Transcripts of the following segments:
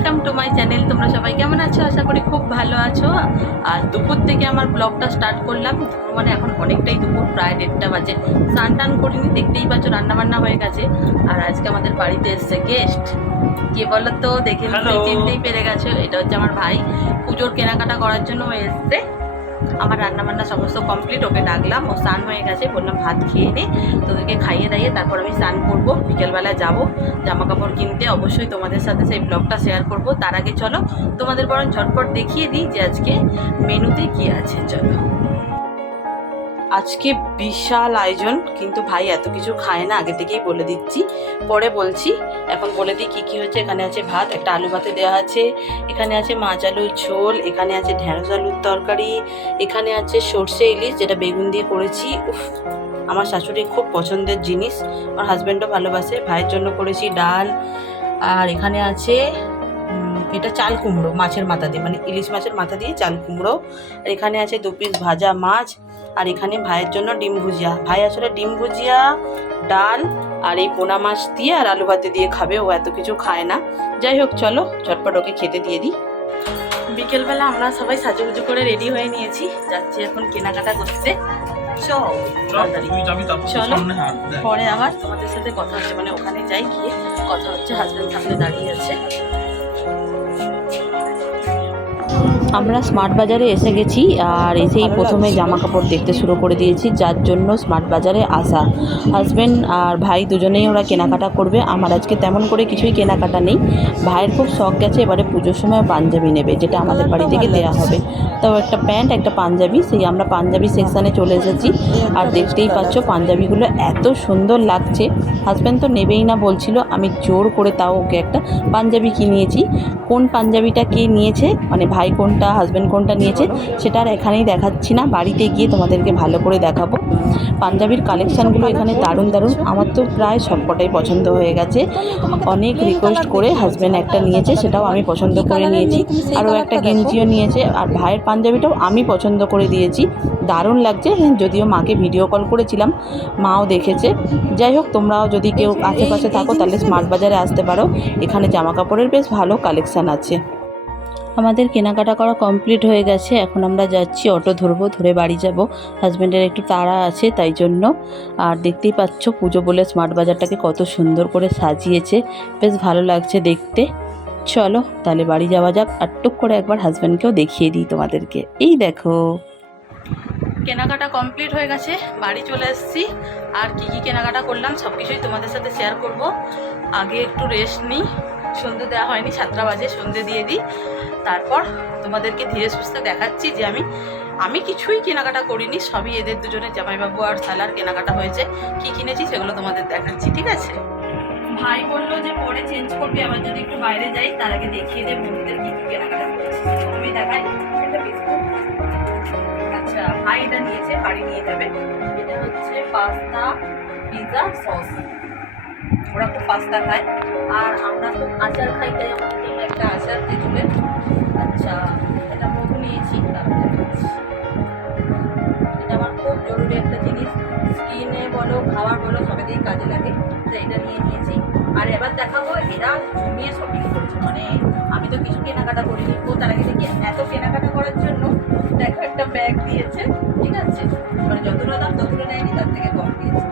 Welcome to my channel তোমরা সবাই কেমন আছো? আশা করি খুব ভালো আছো। আর দুপুর থেকে আমার ব্লগটা স্টার্ট করলাম। মানে এখন অনেকটাই দুপুর প্রায় দেড়টা বাজে। স্নান টান করিনি দেখতেই পাচ্ছ রান্নাবান্না হয়ে গেছে। আর আজকে আমাদের বাড়িতে এসছে গেস্ট কে বলো তো দেখে. চিনতেই পেরে গেছো। এটা হচ্ছে আমার ভাই। পুজোর কেনাকাটা করার জন্য এসছে। আমার রান্নাবান্না সমস্ত কমপ্লিট ওকে ডাকলাম। ও স্নান হয়ে গেছে, বললাম, ভাত খেয়ে নে, তোদেরকে খাইয়ে দাইয়ে তারপর আমি স্নান করব বিকেলবেলা যাব। জামা কাপড় কিনতে অবশ্যই তোমাদের সাথে সেই ব্লগটা শেয়ার করব। তার আগে চলো, তোমাদের বরং ঝটপট দেখিয়ে দিই যে আজকে মেনুতে কি আছে, চলো। আজকে বিশাল আয়োজন, কিন্তু ভাই এত কিছু খায় না, আগে থেকেই বলে দিচ্ছি। পরে বলছি, এখন বলে দিই কী কী হচ্ছে। এখানে আছে ভাত, একটা আলু ভাতে দেওয়া আছে, এখানে আছে মাছ আলুর ঝোল, এখানে আছে ঢেঁড়স আলুর তরকারি, এখানে আছে সর্ষে ইলিশ, যেটা বেগুন দিয়ে করেছি। উফ, আমার শাশুড়ি খুব পছন্দের জিনিস। আমার হাজব্যান্ডও ভালোবাসে। ভাইয়ের জন্য করেছি ডাল। আর এখানে আছে এটা চাল কুমড়ো মাছের মাথা দিয়ে মানে ইলিশ মাছের মাথা দিয়ে চাল কুমড়ো। আর এখানে আছে দু পিস ভাজা মাছ আর এখানে ভাইয়ের জন্য ডিম ভুজিয়া। ভাই আসলে ডিম ভুজিয়া ডাল আর এই পোনা মাছ দিয়ে আর আলু ভাতে দিয়ে খাবে ও এত কিছু খায় না। যাই হোক চলো চটপট ওকে খেতে দিয়ে দিই। বিকেলবেলা আমরা সবাই সাজুগুজু করে রেডি হয়ে নিয়েছি যাচ্ছি এখন কেনাকাটা করতে। চল। পরে আবার তোমাদের সাথে কথা হচ্ছে মানে ওখানে যাই গিয়ে কথা হচ্ছে হাজব্যান্ড সামনে দাঁড়িয়ে আছে। আমরা স্মার্ট বাজারে এসে গেছি আর এসেই প্রথমে জামা কাপড় দেখতে শুরু করে দিয়েছি যার জন্য স্মার্ট বাজারে আসা। হাজব্যান্ড আর ভাই দুজনেই ওরা কেনাকাটা করবে। আমার আজকে তেমন করে কিছুই কেনাকাটা নেই। ভাইয়ের খুব শখ গেছে এবারে পুজোর সময় পাঞ্জাবি নেবে যেটা আমাদের বাড়ি থেকে দেওয়া হবে। তো একটা প্যান্ট একটা পাঞ্জাবি সেই আমরা পাঞ্জাবি সেকশানে চলে এসেছি। আর দেখতেই পাচ্ছ পাঞ্জাবিগুলো এত সুন্দর লাগছে। হাজব্যান্ড তো নেবেই না বলছিল আমি জোর করে তাও ওকে একটা পাঞ্জাবি কিনিয়েছি কোন পাঞ্জাবিটা কে নিয়েছে মানে ভাই কোনটা হাজব্যান্ড কোনটা নিয়েছে, সেটা আর এখানেই দেখাচ্ছি না। বাড়িতে গিয়ে তোমাদেরকে ভালো করে দেখাবো। পাঞ্জাবির কালেকশানগুলো এখানে দারুণ দারুণ। আমার তো প্রায় সবকটাই পছন্দ হয়ে গেছে। অনেক রিকোয়েস্ট করে হাজব্যান্ড একটা নিয়েছে, সেটাও আমি পছন্দ করে নিয়েছি। আর ও একটা গেঞ্জিও নিয়েছে। আর ভাইয়ের পাঞ্জাবিটাও আমি পছন্দ করে দিয়েছি। দারুণ লাগছে। যদিও মাকে ভিডিও কল করেছিলাম, মাও দেখেছে। যাই হোক, তোমরাও যদি কেউ আশেপাশে থাকো, তাহলে স্মার্ট বাজারে আসতে পারো। এখানে জামা কাপড়ের বেশ ভালো কালেকশান আছে। আমাদের কেনাকাটা করা কমপ্লিট হয়ে গেছে, এখন আমরা যাচ্ছি, অটো ধরবো, ধরে বাড়ি যাব। হাজব্যান্ডের একটু তাড়া আছে, তাই জন্য। আর দেখতেই পাচ্ছ, পুজো বলে স্মার্ট বাজারটাকে কত সুন্দর করে সাজিয়েছে। বেশ ভালো লাগছে দেখতে। চলো, তাহলে বাড়ি যাওয়া যাক। আর টুক করে একবার হাজব্যান্ডকেও দেখিয়ে দিই তোমাদেরকে। এই দেখো। কেনাকাটা কমপ্লিট হয়ে গেছে, বাড়ি চলে এসেছি। আর কি কি কেনাকাটা করলাম সব কিছুই তোমাদের সাথে শেয়ার করব। আগে একটু রেস্ট নিই। সন্ধে দেওয়া হয়নি, সাতটা বাজে, সন্ধে দিয়ে দিই। তারপর তোমাদেরকে ধীরে সুস্থে দেখাচ্ছি যে আমি আমি কিছুই কেনাকাটা করিনি, সবই এদের দুজনের জামাইবাবু আর সালার কেনাকাটা হয়েছে। কি কিনেছি সেগুলো তোমাদের দেখাচ্ছি, ঠিক আছে? ভাই বলল যে পরে চেঞ্জ করবি, আবার যদি একটু বাইরে যাই, তার আগে দেখিয়ে দে বন্ধুদের কি কি কেনাকাটা আমি দেখাই আচ্ছা ভাই এটা নিয়েছে, বাড়ি নিয়ে যাবে। এটা হচ্ছে পাস্তা পিৎজা সস। ওরা খুব পাস্তা খায়। আর আমরা খুব আচার খাই, তাই আমাদের জন্য একটা আচার দিয়ে দেবে। আচ্ছা এটা মধু নিয়েছি। এটা আমার খুব জরুরি একটা জিনিস। স্কিনে বলো, খাবার বলো সবেতেই কাজে লাগে। তো এটা নিয়ে নিয়েছি। আর এবার দেখাবো, এরা জমিয়ে শপিং করেছে। মানে আমি তো কিছু কেনাকাটা করিনি। ও তার আগে দেখি, এত কেনাকাটা করার জন্য দেখো একটা ব্যাগ দিয়েছে। ঠিক আছে? মানে যতটা দাম, ততটা নেয়নি, তার থেকে কম দিয়েছে।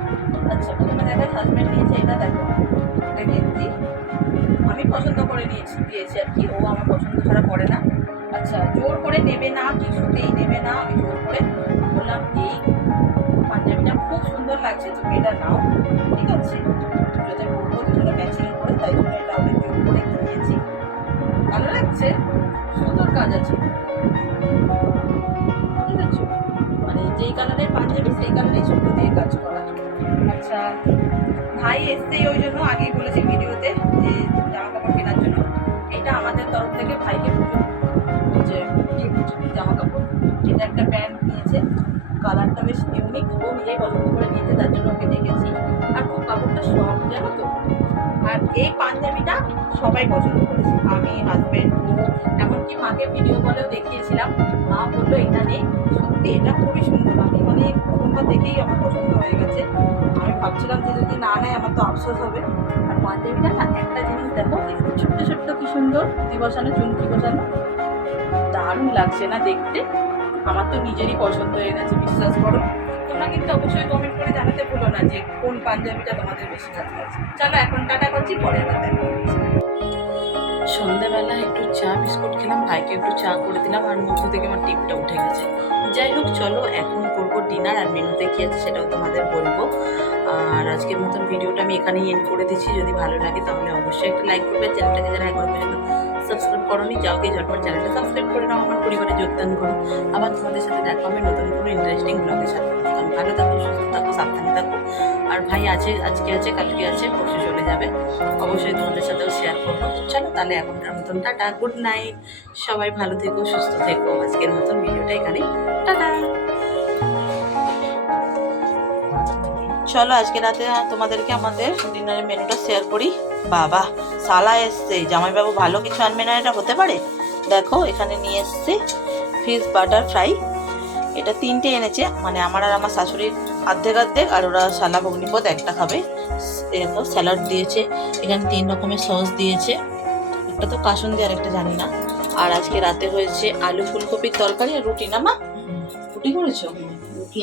আচ্ছা দেখা হাজব্যান্ড নিয়েছে এটা দেখো এটা গেঞ্জি। আমি পছন্দ করে নিয়েছি, দিয়েছি আর কি। ও আমার পছন্দ ছাড়া করে না। আচ্ছা জোর করে নেবে না, কিছুতেই নেবে না। আমি জোর করে বললাম, এই পাঞ্জাবিটা খুব সুন্দর লাগছে, তুমি এটা নাও। ঠিক আছে। পুজোতে পরবো দুজনে করে, তাই জন্য জোর করে কিনিয়েছি ভালো লাগছে? সুন্দর কাজ আছে। ঠিক আছে। মানে যেই কালারের পাঞ্জাবি, সেই কালারের সুতো দিয়ে কাজ করা। আচ্ছা ভাই এসছেই ওই জন্য আগেই বলেছি ভিডিওতে যে জামা কাপড় কেনার জন্য। এটা আমাদের তরফ থেকে ভাইকে পুজো যে গিফট জামা কাপড়? এটা একটা প্যান্ট নিয়েছে। কালারটা বেশ ইউনিক ও নিজেই পছন্দ এই পাঞ্জাবিটা সবাই পছন্দ করেছে। আমি হাজব্যান্ড ও এমনকি মাকে ভিডিও কলেও দেখিয়েছিলাম। মা বলল, এটা নেই সত্যি, এটা খুবই সুন্দর। আমি মানে প্রথমবার দেখেই আমার পছন্দ হয়ে গেছে। আমি ভাবছিলাম যে যদি না নেয়, আমার তো আফসোস হবে। আর পাঞ্জাবিটা না, একটা জিনিস দেখো ছোট্ট ছোট্ট কি সুন্দর পুঁতি বসানো, চুমকি বসানো। দারুণ লাগছে না দেখতে। আমার তো নিজেরই পছন্দ হয়ে গেছে, বিশ্বাস করো। তোমরা কিন্তু অবশ্যই কমেন্ট করে জানাতে ভুলো না যে কোন পাঞ্জাবিটা তোমাদের বেশি ভালো লাগছে চলো এখন টাটা করছি, পরে আবার দেখা সন্ধ্যাবেলা একটু চা, বিস্কুট খেলাম, ভাইকে একটু চা করে দিলাম, আর মুখ থেকে আমার টিপটা উঠে গেছে। যাই হোক, চলো এখন করব ডিনার আর মেনুতে কী আছে সেটাও তোমাদের বলব। আর আজকের মতন ভিডিওটা আমি এখানেই এন্ড করে দিচ্ছি। যদি ভালো লাগে তাহলে অবশ্যই একটা লাইক করবে চ্যানেলটাকে যারা এখনও সাবস্ক্রাইব করোনি যাও কি ঝটপট চ্যানেলটা সাবস্ক্রাইব করে নাও, আমার পরিবারে যোগদান করো। আবার তোমাদের সাথে দেখা হবে নতুন কোনো ইন্টারেস্টিং ব্লগের সাথে। তখন ভালো থাকো, সুস্থ থাকো, সাবধানে থাকো। আর ভাই আছে, আজকে আছে, কালকে আছে, পরশু চলে যাবে। অবশ্যই তোমাদের সাথেও শেয়ার করব। চলো তাহলে এখনকার মতন টাটা গুড নাইট সবাই ভালো থেকো, সুস্থ থেকো। আজকের মতন ভিডিওটা এখানে টাটা! চলো আজকে রাতে তোমাদেরকে আমাদের ডিনারের মেনুটা শেয়ার করি। বাবা সালা এসছে। জামাইবাবু ভালো কিছু আনবে না এটা হতে পারে? দেখো এখানে নিয়ে এসছে ফিশ বাটার ফ্রাই এটা তিনটে এনেছে। মানে আমার আর আমার শাশুড়ির অর্ধেক অর্ধেক আর ওরা সালা ভগ্নিপদ একটা খাবে। এরকম স্যালাড দিয়েছে। এখানে তিন রকমের সস দিয়েছে। একটা তো কাসুন দিয়ে আর একটা জানি না। আর আজকে রাতে হয়েছে আলু ফুলকপির তরকারি আর রুটি। না মা? রুটি করেছ? রুটি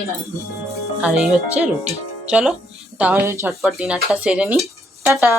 আর এই হচ্ছে রুটি। চলো তাহলে ঝটপট ডিনারটা সেরে নিই। টাটা।